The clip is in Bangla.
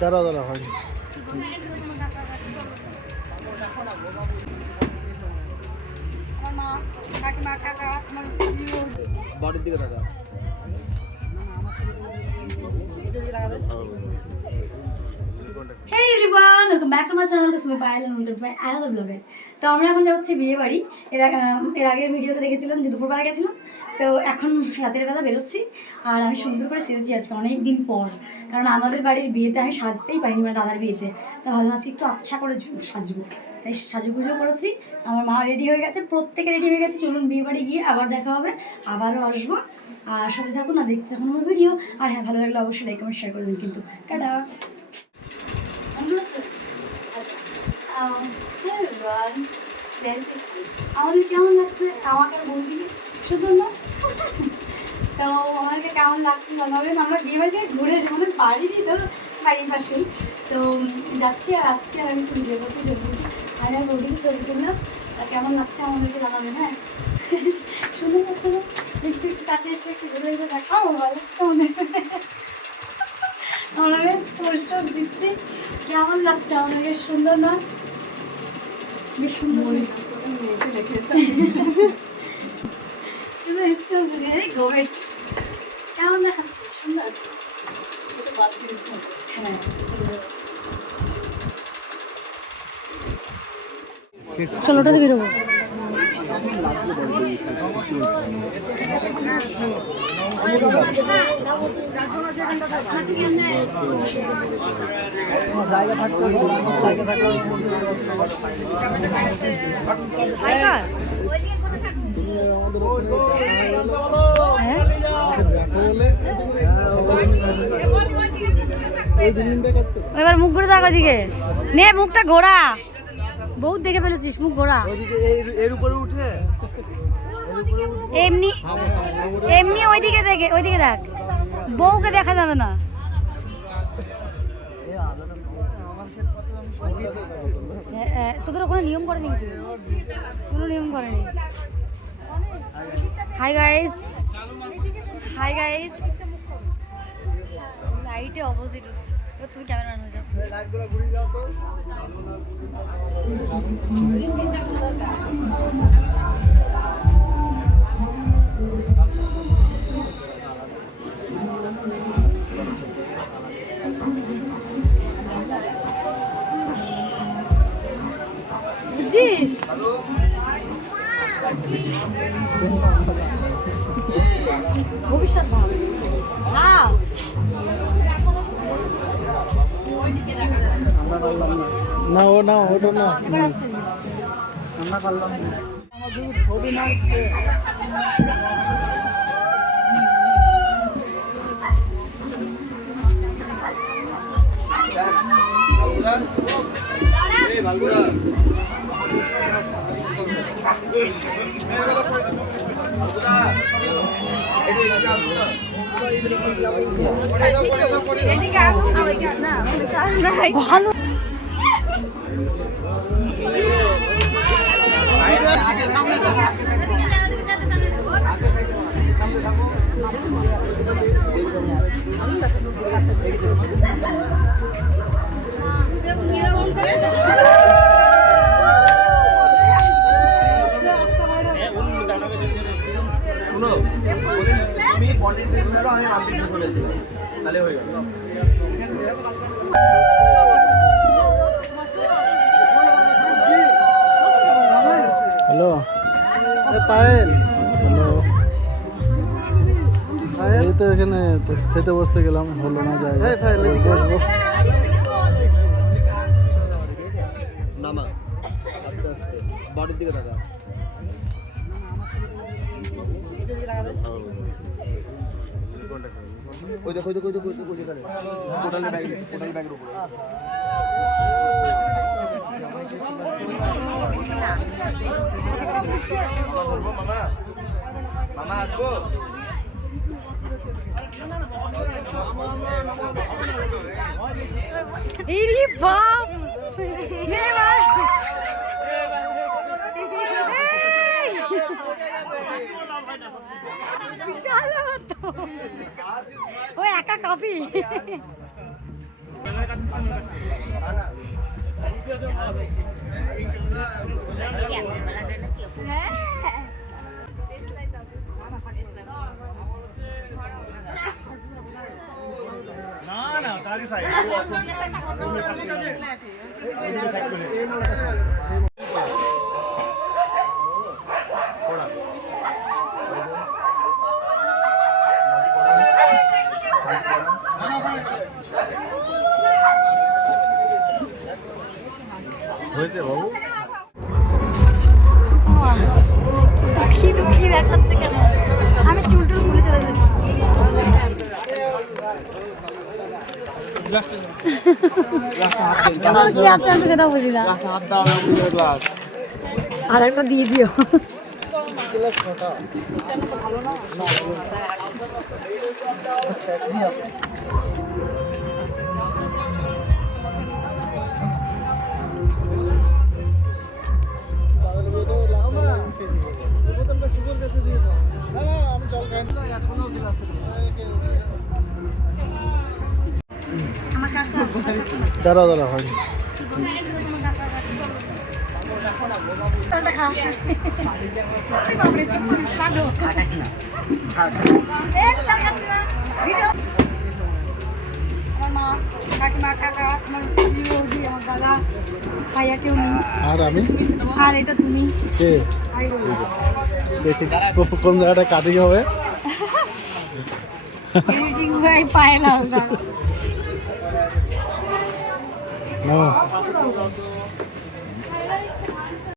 দাঁড়া দাঁড়া হয়নি তো আমরা এখন যাচ্ছি বিয়ে বাড়ি এর আগের ভিডিওতে দেখেছিলাম যে দুপুরবেলা গেছিলাম। তো এখন রাতের বেলা বেরোচ্ছি। আর আমি সুন্দর করে সেজেছি আজকে অনেক দিন পর। কারণ আমাদের বাড়ির বিয়েতে আমি সাজতেই পারিনি মানে দাদার বিয়েতে। তো ভাবলাম আজকে একটু আচ্ছা করে সাজবো। তাই সাজুগুজো করেছি। আমার মা রেডি হয়ে গেছে প্রত্যেকে রেডি হয়ে গেছে। চলুন বিয়ে বাড়ি গিয়ে আবার দেখা হবে আবারও আসব। আর সাথে থাকুন না দেখতে থাকুন আমার ভিডিও আর হ্যাঁ ভালো লাগলে অবশ্যই লাইক কমেন্ট শেয়ার করবেন কিন্তু। আছো? আচ্ছা, হ্যাঁ. আমাদের কেমন লাগছে? আমাকে বলবি সুন্দর না তো আমাদেরকে কেমন লাগছে জানাবেন? আমরা বিয়ে বাড়ি থেকে ঘুরে এসে আমাদের বাড়ি তো বাড়ির পাশেই। তো যাচ্ছি আর আসছি আর আমি ভিডিও করতে ছবি তুলছি আর আর বৌদিকে ছবি তুললাম। তা কেমন লাগছে আমাদেরকে জানাবেন হ্যাঁ? সুন্দর লাগছে না? একটু একটু কাছে এসে একটু ঘুরে ঘুরে দেখাও ভালো লাগছে আমাদের। আমরা বেশ পোস্ট দিচ্ছি। কেমন লাগছে আমাদেরকে? সুন্দর না? বেশ সুন্দর এই কেমন দেখাচ্ছে সুন্দর হ্যাঁ ষোলোটাতে বেরোবো জায়গা থাকতে জায়গা থাকলে এবার মুখ ঘুরে থাকা দিকে নে, মুখটা ঘোরা। বহুত দেখে ফেলেছিস, মুখ ওইদিকে এর- উপরে উঠে এমনি এমনি ওইদিকে দেখে, ওইদিকে দেখ। বউকে দেখা যাবে না। তোদের ওখানে নিয়ম করেনি কিছু? কোনো নিয়ম করেনি? হাই গাইস হাই গাইস লাইটে অপোজিট হচ্ছে। তুমি ক্যামেরাম্যান হয়ে যাও। লাইটগুলো ভবিষ্যৎ ভাব ভাব না ও না ওটা না। আমরা পারলাম না। ভালো মার্কেটে চলে তাহলে হয়ে গেল হ্যালো পায়েল। হ্যালো। এই তো এখানে খেতে বসতে গেলাম হলো না জায়গা বসবো। টোটাল ব্যাগ টোটাল ব্যাগের উপরে মামা মামা আসব ইরি বাপ নে ভাই বিশাল ব্যাপার তো। ও একা কপি হয়েছে বাবু? দুঃখী দুঃখী দেখাচ্ছে কেন? আমি চুল টুল খুলে চলে যাচ্ছি। কি আছে আমি সেটা বুঝি না। আর একটা দিয়ে দিও। আমার ভাইয়া কেউ নেই আর আমি? আর এটা তুমি কোন জায়গাটা কাটিং হবে? পায়ে লাল দাও নাও